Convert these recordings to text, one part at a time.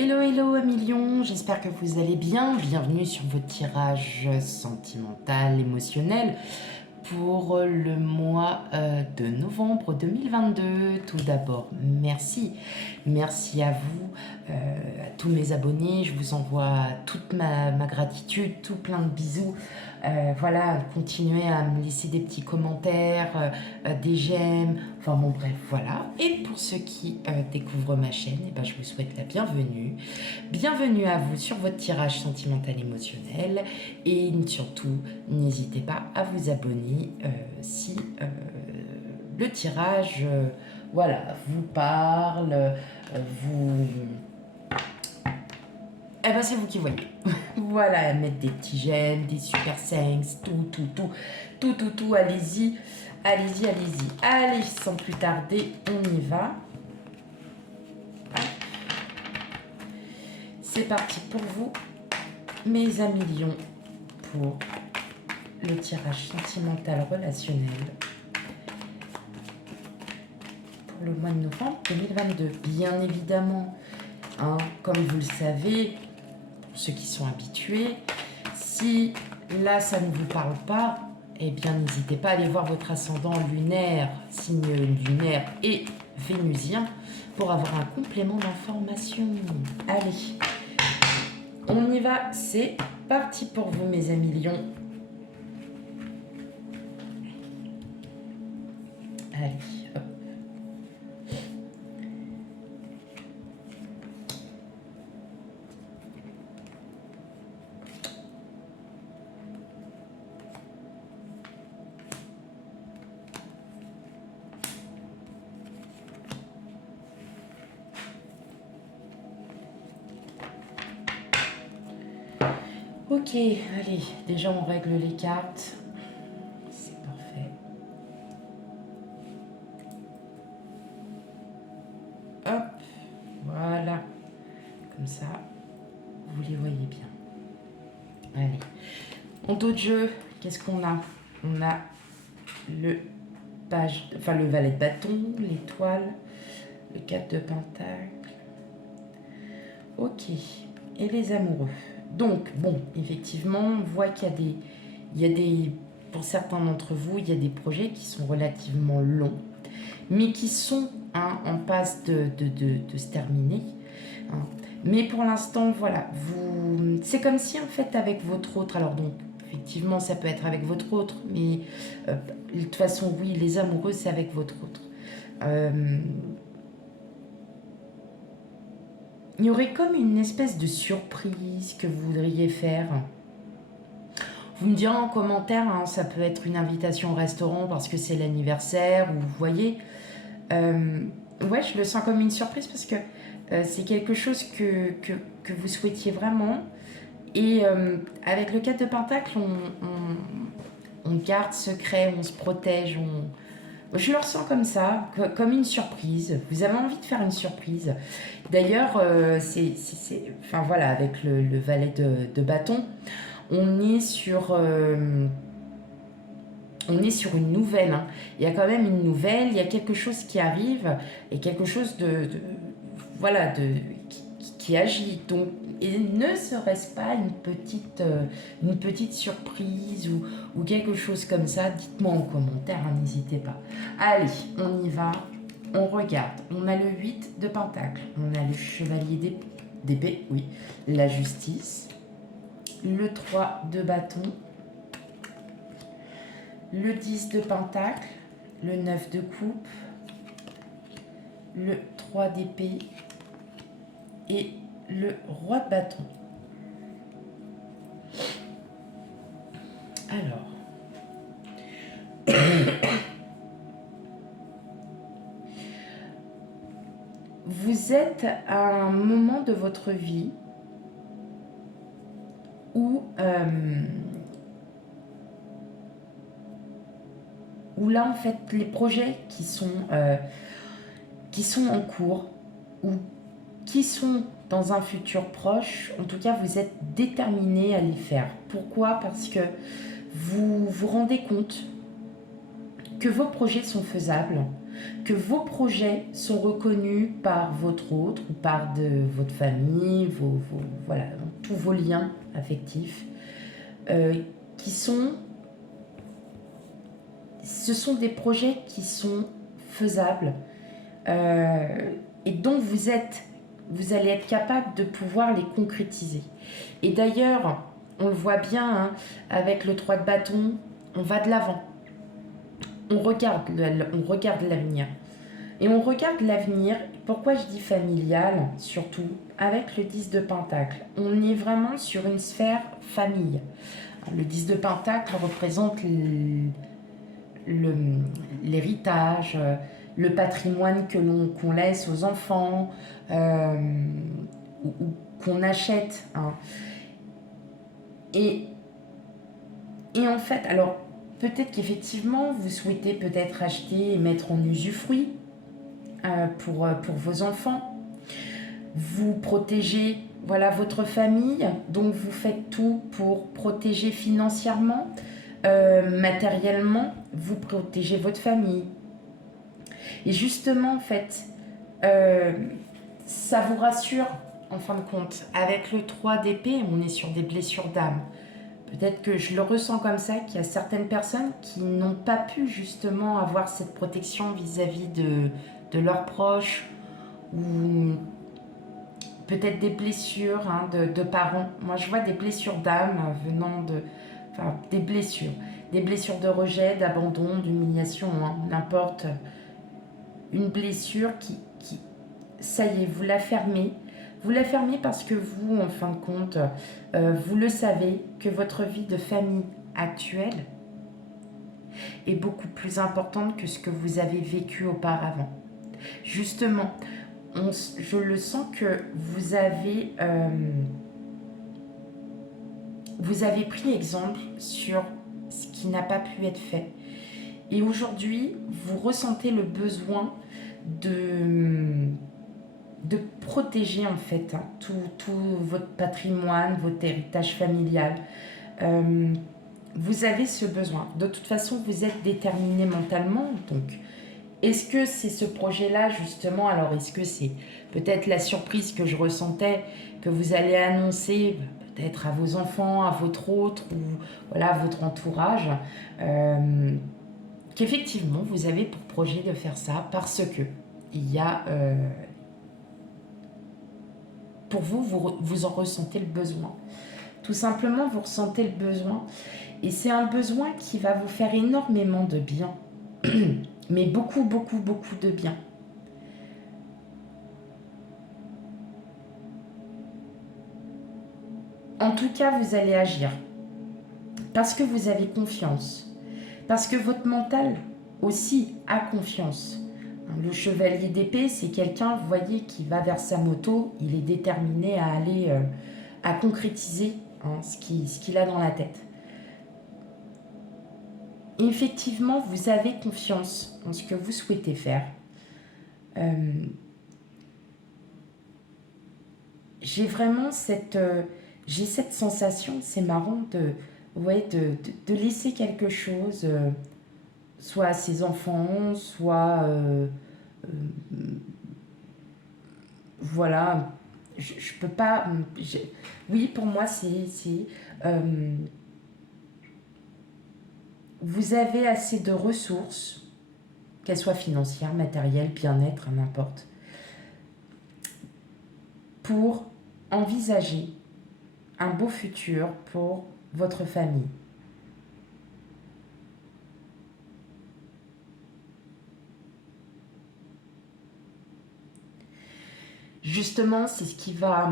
Hello, hello Amilion, j'espère que vous allez bien. Bienvenue sur votre tirage sentimental, émotionnel pour le mois de novembre 2022. Tout d'abord, merci. Merci à vous, à tous mes abonnés. Je vous envoie toute ma gratitude, tout plein de bisous. Voilà, continuez à me laisser des petits commentaires, des j'aime, enfin bon bref, voilà. Et pour ceux qui découvrent ma chaîne, eh ben, je vous souhaite la bienvenue. Bienvenue à vous sur votre tirage sentimental émotionnel et surtout, n'hésitez pas à vous abonner si le tirage voilà, vous parle, vous... Eh ben c'est vous qui voyez. Voilà, mettre des petits j'aime, des super thanks, tout, allez-y, allez-y. Allez, sans plus tarder, on y va. C'est parti pour vous, mes amis lions, pour le tirage sentimental relationnel pour le mois de novembre 2022. Bien évidemment, hein, comme vous le savez, pour ceux qui sont habitués, si là ça ne vous parle pas, eh bien n'hésitez pas à aller voir votre ascendant lunaire, signe lunaire et vénusien pour avoir un complément d'information. Allez, on y va, c'est parti pour vous mes amis lions. Allez, hop. Ok, allez, déjà on règle les cartes. C'est parfait. Hop, voilà. Comme ça, vous les voyez bien. Allez. En dos de jeu, qu'est-ce qu'on a? On a le page, enfin le valet de bâton, l'étoile, le 4 de pentacle. Ok. Et les amoureux. Donc, bon, effectivement, on voit qu'il y a des, pour certains d'entre vous, il y a des projets qui sont relativement longs, mais qui sont en passe de se terminer. Hein. Mais pour l'instant, voilà, c'est comme si en fait avec votre autre, alors donc, effectivement, ça peut être avec votre autre, mais de toute façon, oui, les amoureux, c'est avec votre autre. Il y aurait comme une espèce de surprise que vous voudriez faire. Vous me direz en commentaire, hein, ça peut être une invitation au restaurant parce que c'est l'anniversaire, ou vous voyez. Ouais, je le sens comme une surprise parce que c'est quelque chose que vous souhaitiez vraiment. Et avec le 4 de pentacle, on garde secret, on se protège, je le ressens comme ça, comme une surprise. Vous avez envie de faire une surprise. D'ailleurs, enfin voilà, avec le valet de bâton, on est sur une nouvelle. Hein. Il y a quand même une nouvelle, il y a quelque chose qui arrive et quelque chose voilà, qui agit. Donc, et ne serait-ce pas une petite surprise ou quelque chose comme ça? Dites-moi en commentaire, hein, n'hésitez pas. Allez, on y va. On regarde. On a le 8 de pentacle. On a le chevalier d'épée, oui. La justice. Le 3 de bâton. Le 10 de pentacle. Le 9 de coupe. Le 3 d'épée. Et le roi de bâton. Alors. Vous êtes à un moment de votre vie où là, en fait, les projets qui sont en cours ou qui sont dans un futur proche, en tout cas, vous êtes déterminé à les faire. Pourquoi? Parce que vous vous rendez compte que vos projets sont faisables, que vos projets sont reconnus par votre autre ou par votre famille, voilà, tous vos liens affectifs, qui sont... Ce sont des projets qui sont faisables et dont vous allez être capable de pouvoir les concrétiser. Et d'ailleurs, on le voit bien hein, avec le 3 de bâton, on va de l'avant. On regarde l'avenir. Et on regarde l'avenir, pourquoi je dis familial, surtout, avec le 10 de Pentacle. On est vraiment sur une sphère famille. Le 10 de Pentacle représente l'héritage, le patrimoine qu'on laisse aux enfants ou qu'on achète. Hein. Et en fait, alors peut-être qu'effectivement vous souhaitez peut-être acheter et mettre en usufruit pour vos enfants. Vous protégez voilà, votre famille, donc vous faites tout pour protéger financièrement, matériellement, vous protégez votre famille. Et justement, en fait, ça vous rassure, en fin de compte. Avec le 3 d'épée, on est sur des blessures d'âme. Peut-être que je le ressens comme ça, qu'il y a certaines personnes qui n'ont pas pu justement avoir cette protection vis-à-vis de leurs proches ou peut-être des blessures hein, de parents. Moi, je vois des blessures d'âme venant de... Enfin, des blessures de rejet, d'abandon, d'humiliation, hein, n'importe. Une blessure qui... Ça y est, vous la fermez. Vous la fermez parce que vous, en fin de compte, vous le savez, que votre vie de famille actuelle est beaucoup plus importante que ce que vous avez vécu auparavant. Justement, je le sens que vous avez pris exemple sur ce qui n'a pas pu être fait. Et aujourd'hui, vous ressentez le besoin de protéger en fait hein, tout votre patrimoine, votre héritage familial. Vous avez ce besoin. De toute façon, vous êtes déterminé mentalement. Donc, est-ce que c'est ce projet-là justement? Alors, est-ce que c'est peut-être la surprise que je ressentais, que vous allez annoncer peut-être à vos enfants, à votre autre ou voilà, à votre entourage qu'effectivement, vous avez pour projet de faire ça parce que il y a... pour vous, vous en ressentez le besoin. Tout simplement, vous ressentez le besoin. Et c'est un besoin qui va vous faire énormément de bien. Mais beaucoup, beaucoup, beaucoup de bien. En tout cas, vous allez agir. Parce que vous avez confiance. Parce que votre mental aussi a confiance. Le chevalier d'épée, c'est quelqu'un, vous voyez, qui va vers sa moto. Il est déterminé à aller, à concrétiser hein, ce qu'il a dans la tête. Et effectivement, vous avez confiance en ce que vous souhaitez faire. J'ai vraiment cette sensation, c'est marrant, de laisser quelque chose, soit à ses enfants, soit... voilà, je peux pas... oui, pour moi, vous avez assez de ressources, qu'elles soient financières, matérielles, bien-être, n'importe, pour envisager un beau futur pour votre famille. Justement, c'est ce qui va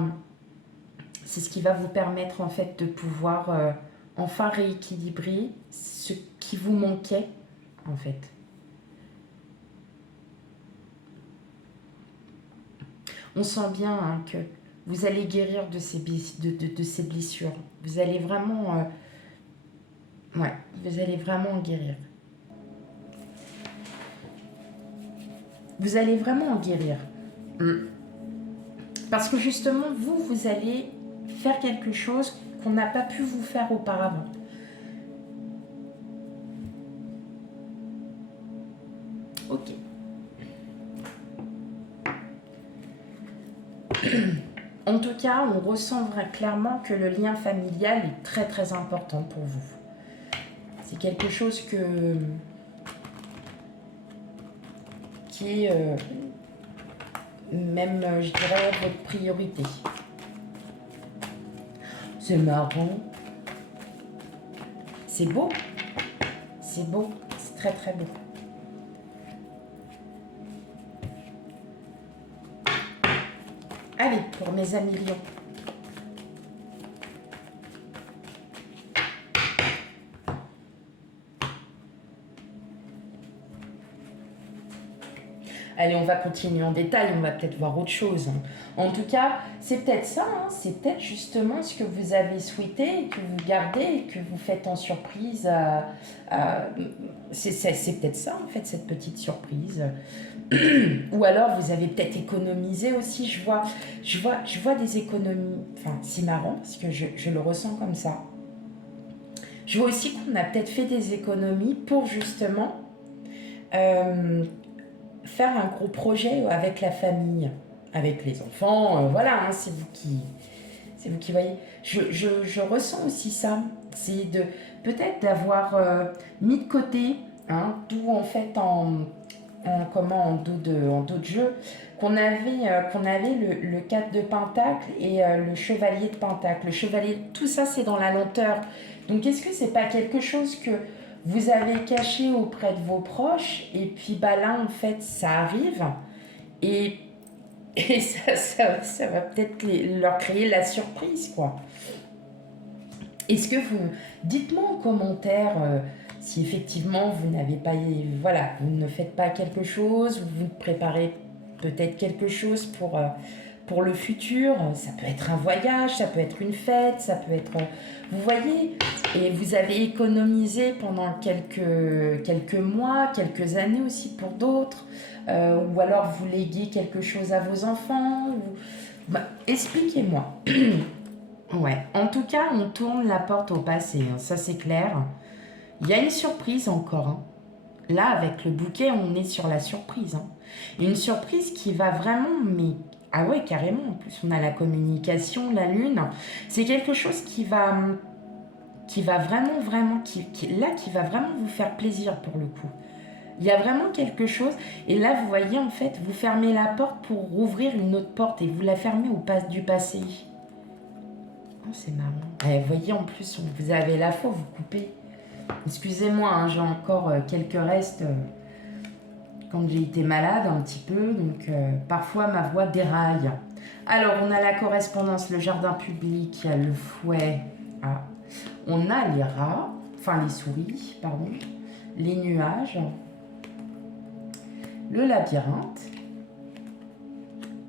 vous permettre en fait de pouvoir enfin rééquilibrer ce qui vous manquait en fait. On sent bien hein, que vous allez guérir de ces blessures. Vous allez vraiment... vous allez vraiment en guérir. Vous allez vraiment en guérir. Parce que justement, vous allez faire quelque chose qu'on n'a pas pu vous faire auparavant. Ok. En tout cas, on ressent clairement que le lien familial est très très important pour vous. C'est quelque chose qui est même, je dirais, votre priorité. C'est marrant. C'est beau. C'est beau. C'est très très beau. Allez, pour mes amis lions. Allez, on va continuer en détail, on va peut-être voir autre chose. En tout cas, c'est peut-être ça, c'est peut-être justement ce que vous avez souhaité, que vous gardez et que vous faites en surprise. C'est peut-être ça, en fait, cette petite surprise. Ou alors, vous avez peut-être économisé aussi. Je vois des économies. Enfin, c'est marrant, parce que je le ressens comme ça. Je vois aussi qu'on a peut-être fait des économies pour justement... faire un gros projet avec la famille, avec les enfants, voilà, c'est vous qui voyez. Je ressens aussi ça, c'est de peut-être d'avoir mis de côté, tout en fait en dos de jeu, qu'on avait le 4 de pentacle et le chevalier de pentacle. Le chevalier, tout ça c'est dans la lenteur. Donc est-ce que c'est pas quelque chose que vous avez caché auprès de vos proches, et puis là, en fait, ça arrive, et ça va peut-être leur créer la surprise, quoi. Est-ce que vous... Dites-moi en commentaire si effectivement vous n'avez pas... Voilà, vous ne faites pas quelque chose, ou vous préparez peut-être quelque chose pour le futur. Ça peut être un voyage, ça peut être une fête, ça peut être... Vous voyez, et vous avez économisé pendant quelques mois, quelques années aussi pour d'autres, ou alors vous léguez quelque chose à vos enfants. Expliquez-moi. Ouais, en tout cas, on tourne la porte au passé, ça c'est clair. Il y a une surprise encore. Là, avec le bouquet, on est sur la surprise. Une surprise qui va vraiment, mais... Ah ouais, carrément. En plus, on a la communication, la lune. C'est quelque chose qui va vraiment, qui va vraiment vous faire plaisir pour le coup. Il y a vraiment quelque chose. Et là, vous voyez, en fait, vous fermez la porte pour rouvrir une autre porte et vous la fermez au pas du passé. Oh, c'est marrant. Vous voyez, en plus, vous avez la faute, vous coupez. Excusez-moi, j'ai encore quelques restes quand j'ai été malade un petit peu, donc parfois ma voix déraille. Alors, on a la correspondance, le jardin public, il y a le fouet. On a les rats, enfin les souris, pardon, les nuages, le labyrinthe,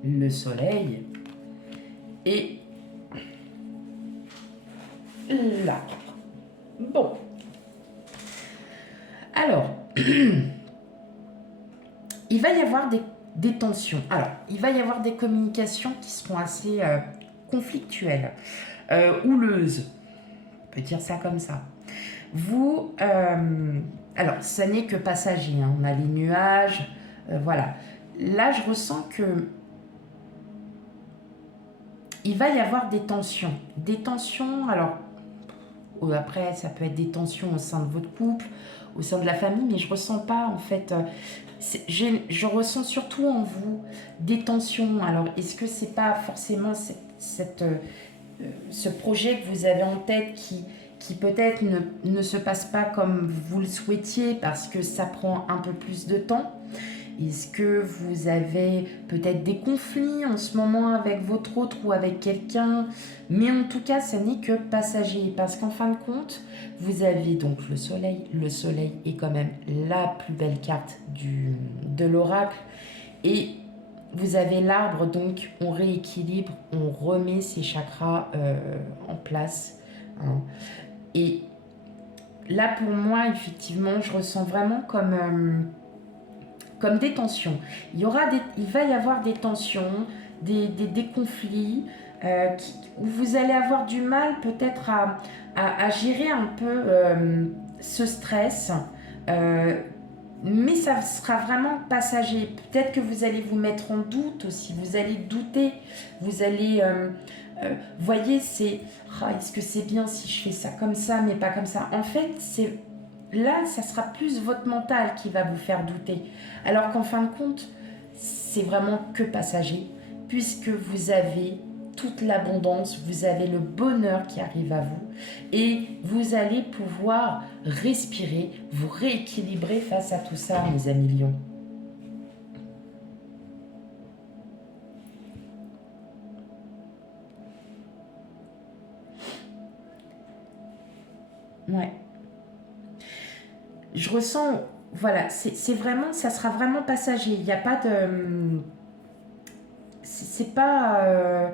le soleil et l'arbre. Bon. Alors, il va y avoir des tensions. Alors, il va y avoir des communications qui seront assez conflictuelles, houleuses. On peut dire ça comme ça. Vous, alors, ça n'est que passager. On a les nuages, voilà. Là, je ressens que il va y avoir des tensions. Des tensions, alors, après, ça peut être des tensions au sein de votre couple, au sein de la famille, mais je ressens pas, en fait... je ressens surtout en vous des tensions. Alors, est-ce que c'est pas forcément ce projet que vous avez en tête qui peut-être ne se passe pas comme vous le souhaitiez parce que ça prend un peu plus de temps? Est-ce que vous avez peut-être des conflits en ce moment avec votre autre ou avec quelqu'un? Mais en tout cas, ça n'est que passager parce qu'en fin de compte, vous avez donc le soleil. Le soleil est quand même la plus belle carte de l'oracle. Et vous avez l'arbre, donc on rééquilibre, on remet ses chakras en place. Et là, pour moi, effectivement, je ressens vraiment comme des tensions. Il va y avoir des tensions, des conflits, où vous allez avoir du mal peut-être à gérer un peu ce stress. Mais ça sera vraiment passager. Peut-être que vous allez vous mettre en doute aussi. Vous allez douter. Vous allez... voyez, c'est... Ah, est-ce que c'est bien si je fais ça comme ça, mais pas comme ça? En fait, c'est... Là, ça sera plus votre mental qui va vous faire douter. Alors qu'en fin de compte, c'est vraiment que passager. Puisque vous avez toute l'abondance, vous avez le bonheur qui arrive à vous. Et vous allez pouvoir respirer, vous rééquilibrer face à tout ça, mes amis lions. Ouais. Je ressens, voilà, c'est vraiment, ça sera vraiment passager. Il n'y a pas de... C'est pas...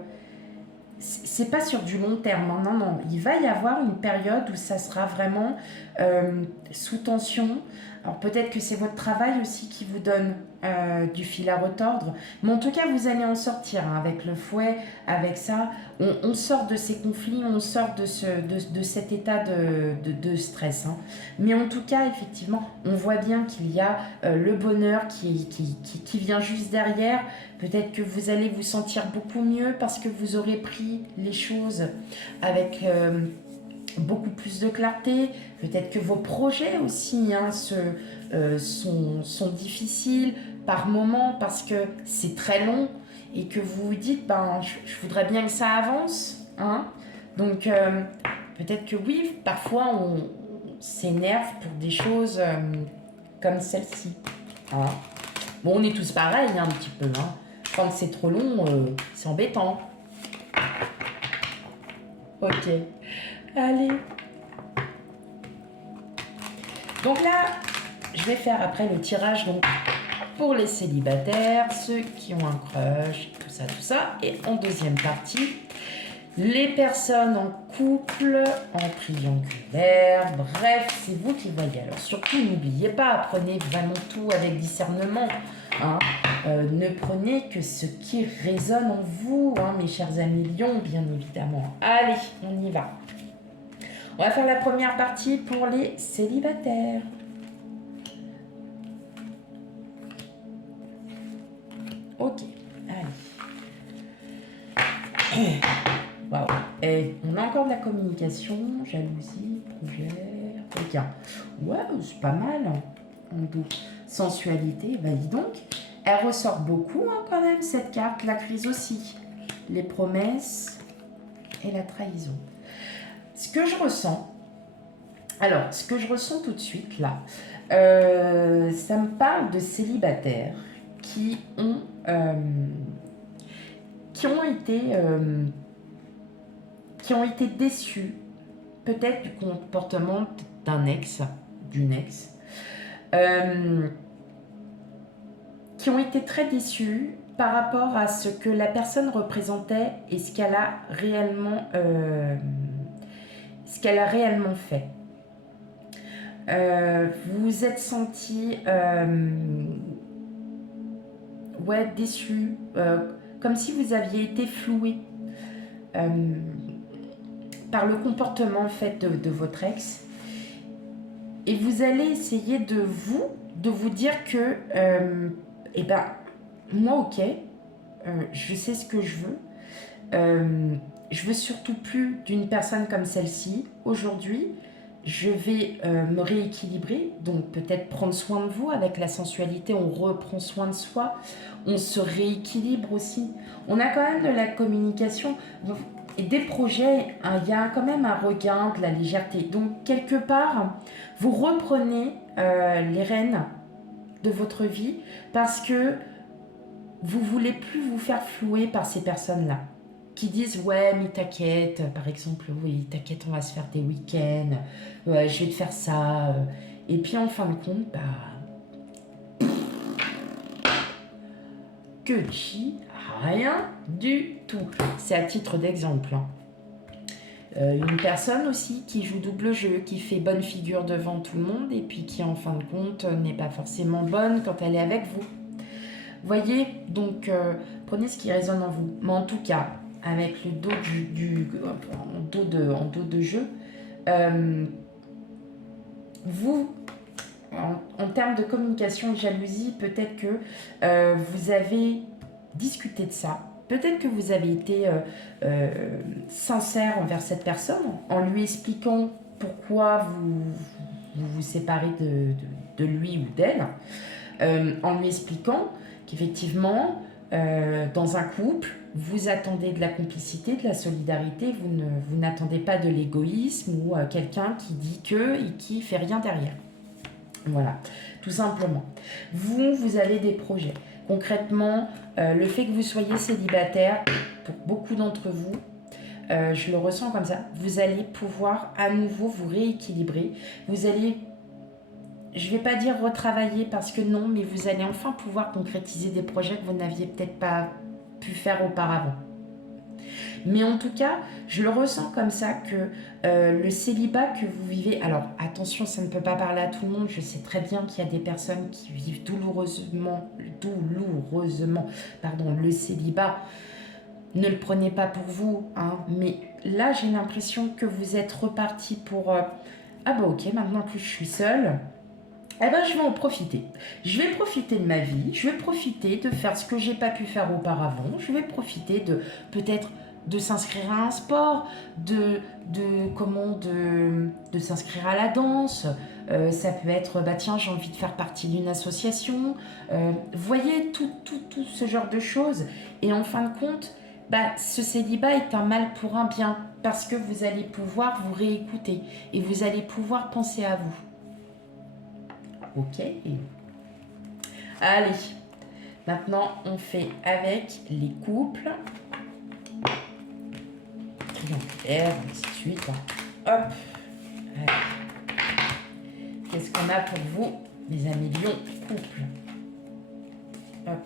c'est pas sur du long terme, hein. Non, non. Il va y avoir une période où ça sera vraiment sous tension. Alors peut-être que c'est votre travail aussi qui vous donne du fil à retordre. Mais en tout cas, vous allez en sortir, hein, avec le fouet, avec ça. On sort de ces conflits, on sort de cet état de stress, hein. Mais en tout cas, effectivement, on voit bien qu'il y a le bonheur qui vient juste derrière. Peut-être que vous allez vous sentir beaucoup mieux parce que vous aurez pris les choses avec beaucoup plus de clarté. Peut-être que vos projets aussi, hein, sont difficiles par moments parce que c'est très long et que vous vous dites, ben, je voudrais bien que ça avance, hein. Donc, peut-être que oui, parfois on s'énerve pour des choses comme celle-ci, hein. Bon, on est tous pareils, hein, un petit peu, hein. Quand c'est trop long, c'est embêtant. Ok. Allez. Donc là, je vais faire après le tirage donc, pour les célibataires, ceux qui ont un crush, tout ça. Et en deuxième partie, les personnes en couple, en triangulaire, bref, c'est vous qui voyez. Alors surtout, n'oubliez pas, apprenez vraiment tout avec discernement, hein. Ne prenez que ce qui résonne en vous, hein, mes chers amis lions, bien évidemment. Allez, on y va. On va faire la première partie pour les célibataires. Ok, allez. Waouh. Et on a encore de la communication, jalousie, projet, requin. Ouais, c'est pas mal. En dos. Sensualité, bah dis donc. Elle ressort beaucoup, hein, quand même, cette carte. La crise aussi. Les promesses et la trahison. Ce que je ressens... Alors, ce que je ressens tout de suite, là, ça me parle de célibataires qui ont été déçus, peut-être du comportement d'un ex, d'une ex, qui ont été très déçus par rapport à ce que la personne représentait et ce qu'elle a réellement, fait. Vous vous êtes senti déçu, comme si vous aviez été floué par le comportement en fait de votre ex, et vous allez essayer de vous dire que moi ok, je sais ce que je veux, je veux surtout plus d'une personne comme celle-ci aujourd'hui. Je vais me rééquilibrer, donc peut-être prendre soin de vous avec la sensualité, on reprend soin de soi, on se rééquilibre aussi. On a quand même de la communication et des projets, hein, il y a quand même un regain, de la légèreté. Donc quelque part, vous reprenez les rênes de votre vie parce que vous ne voulez plus vous faire flouer par ces personnes-là qui disent ouais mais t'inquiète, par exemple, oui t'inquiète, on va se faire des week-ends, ouais, je vais te faire ça, et puis en fin de compte que rien du tout. C'est à titre d'exemple, hein. Une personne aussi qui joue double jeu, qui fait bonne figure devant tout le monde et puis qui en fin de compte n'est pas forcément bonne quand elle est avec vous. Voyez, donc prenez ce qui résonne en vous. Mais en tout cas, avec le dos en dos de jeu, vous en termes de communication et de jalousie, peut-être que vous avez discuté de ça. Peut-être que vous avez été sincère envers cette personne en lui expliquant pourquoi vous séparez de lui ou d'elle, en lui expliquant qu'effectivement, dans un couple, vous attendez de la complicité, de la solidarité, vous n'attendez pas de l'égoïsme ou quelqu'un qui dit que et qui fait rien derrière. Voilà, tout simplement. Vous avez des projets. Concrètement, le fait que vous soyez célibataire, pour beaucoup d'entre vous, je le ressens comme ça, vous allez pouvoir à nouveau vous rééquilibrer. Vous allez, je ne vais pas dire retravailler parce que non, mais vous allez enfin pouvoir concrétiser des projets que vous n'aviez peut-être pas pu faire auparavant. Mais en tout cas, je le ressens comme ça que le célibat que vous vivez... Alors, attention, ça ne peut pas parler à tout le monde. Je sais très bien qu'il y a des personnes qui vivent douloureusement le célibat. Ne le prenez pas pour vous, hein. Mais là, j'ai l'impression que vous êtes reparti pour... ah bah ok, maintenant que je suis seule... Eh ben, je vais en profiter. Je vais profiter de ma vie, je vais profiter de faire ce que j'ai pas pu faire auparavant, je vais profiter de peut-être de s'inscrire à un sport, de s'inscrire à la danse. Ça peut être, bah tiens, j'ai envie de faire partie d'une association. Vous voyez, tout ce genre de choses. Et en fin de compte, bah, ce célibat est un mal pour un bien parce que vous allez pouvoir vous réécouter et vous allez pouvoir penser à vous. Ok. Allez, maintenant on fait avec les couples. Triangulaire, ainsi de suite. Hop. Allez. Qu'est-ce qu'on a pour vous, les amis lions couple? Hop.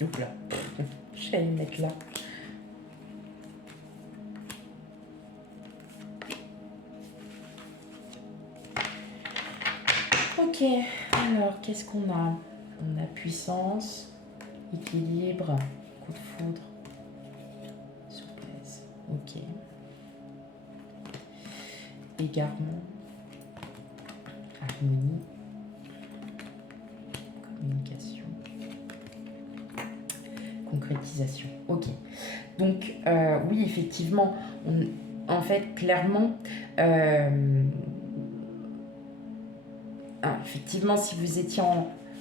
Donc là, je vais le mettre là. Ok, alors qu'est-ce qu'on a? On a puissance, équilibre, coup de foudre, souplesse, ok. Égarement, harmonie, communication. Concrétisation. Ok. Donc, oui, effectivement, en fait, clairement, effectivement, si vous étiez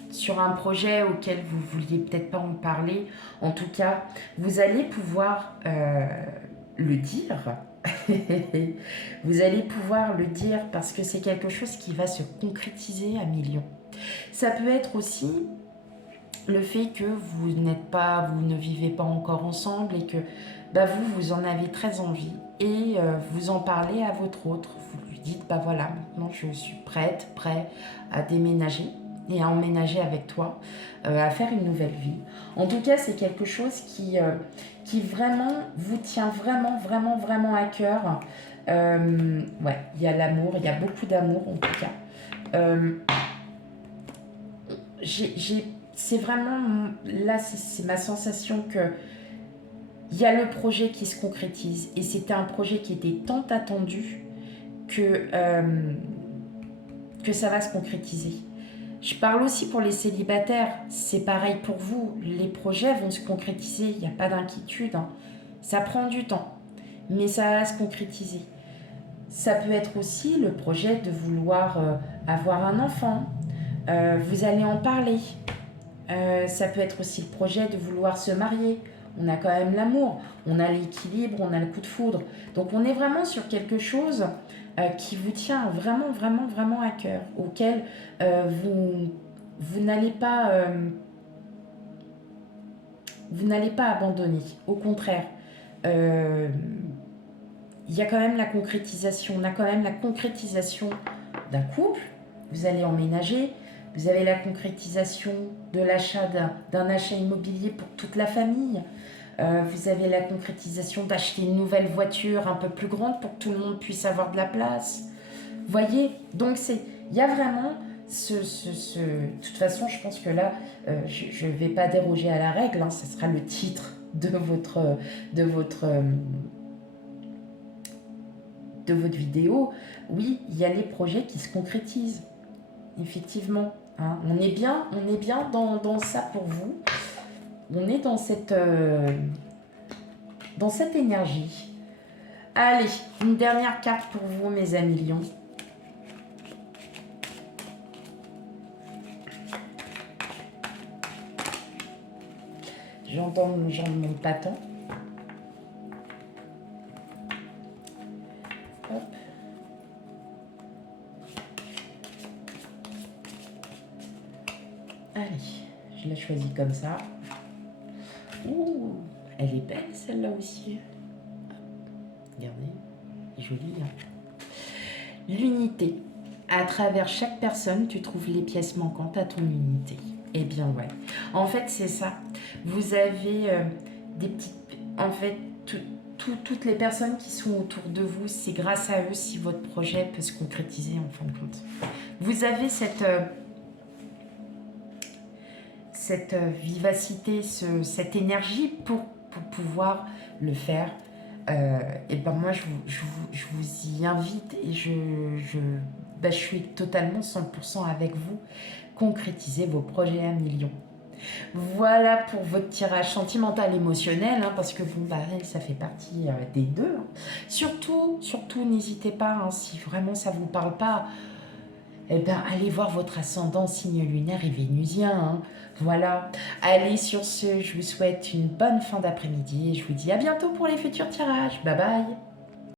sur un projet auquel vous vouliez peut-être pas en parler, en tout cas, vous allez pouvoir le dire. Vous allez pouvoir le dire parce que c'est quelque chose qui va se concrétiser à millions. Ça peut être aussi le fait que vous ne vivez pas encore ensemble et que bah, vous en avez très envie et vous en parlez à votre autre. Vous lui dites, bah voilà, maintenant je suis prêt à déménager et à emménager avec toi, à faire une nouvelle vie. En tout cas, c'est quelque chose qui vraiment vous tient vraiment à cœur. Ouais, il y a l'amour, il y a beaucoup d'amour en tout cas. C'est vraiment, là, c'est ma sensation que il y a le projet qui se concrétise. Et c'était un projet qui était tant attendu que ça va se concrétiser. Je parle aussi pour les célibataires. C'est pareil pour vous. Les projets vont se concrétiser. Il n'y a pas d'inquiétude, hein. Ça prend du temps, mais ça va se concrétiser. Ça peut être aussi le projet de vouloir avoir un enfant. Vous allez en parler. Ça peut être aussi le projet de vouloir se marier. On a quand même l'amour, on a l'équilibre, on a le coup de foudre. Donc on est vraiment sur quelque chose qui vous tient vraiment à cœur, auquel vous n'allez pas abandonner. Au contraire, il y a quand même la concrétisation. On a quand même la concrétisation d'un couple. Vous allez emménager. Vous avez la concrétisation de l'achat d'un achat immobilier pour toute la famille. Vous avez la concrétisation d'acheter une nouvelle voiture un peu plus grande pour que tout le monde puisse avoir de la place. Voyez, donc il y a vraiment de toute façon, je pense que là, je ne vais pas déroger à la règle, hein, ça sera le titre de votre vidéo. Oui, il y a les projets qui se concrétisent, effectivement. Hein. On est bien dans ça pour vous. On est dans cette énergie. Allez, une dernière carte pour vous, mes amis lions. J'entends mon patin. Hop. Allez, je la choisis comme ça. Ouh, elle est belle celle-là aussi. Regardez, elle est jolie. Hein. L'unité. À travers chaque personne, tu trouves les pièces manquantes à ton unité. Eh bien, ouais. En fait, c'est ça. Vous avez des petites... En fait, toutes les personnes qui sont autour de vous, c'est grâce à eux si votre projet peut se concrétiser en fin de compte. Vous avez cette vivacité, cette énergie pour pouvoir le faire. Et ben moi, je vous y invite et je suis totalement 100% avec vous. Concrétisez vos projets à millions. Voilà pour votre tirage sentimental émotionnel, hein, parce que bon, bah, ça fait partie des deux. Hein. Surtout, n'hésitez pas, hein, si vraiment ça ne vous parle pas, eh ben, allez voir votre ascendant, signe lunaire et vénusien. Hein. Voilà. Allez, sur ce, je vous souhaite une bonne fin d'après-midi et je vous dis à bientôt pour les futurs tirages. Bye bye.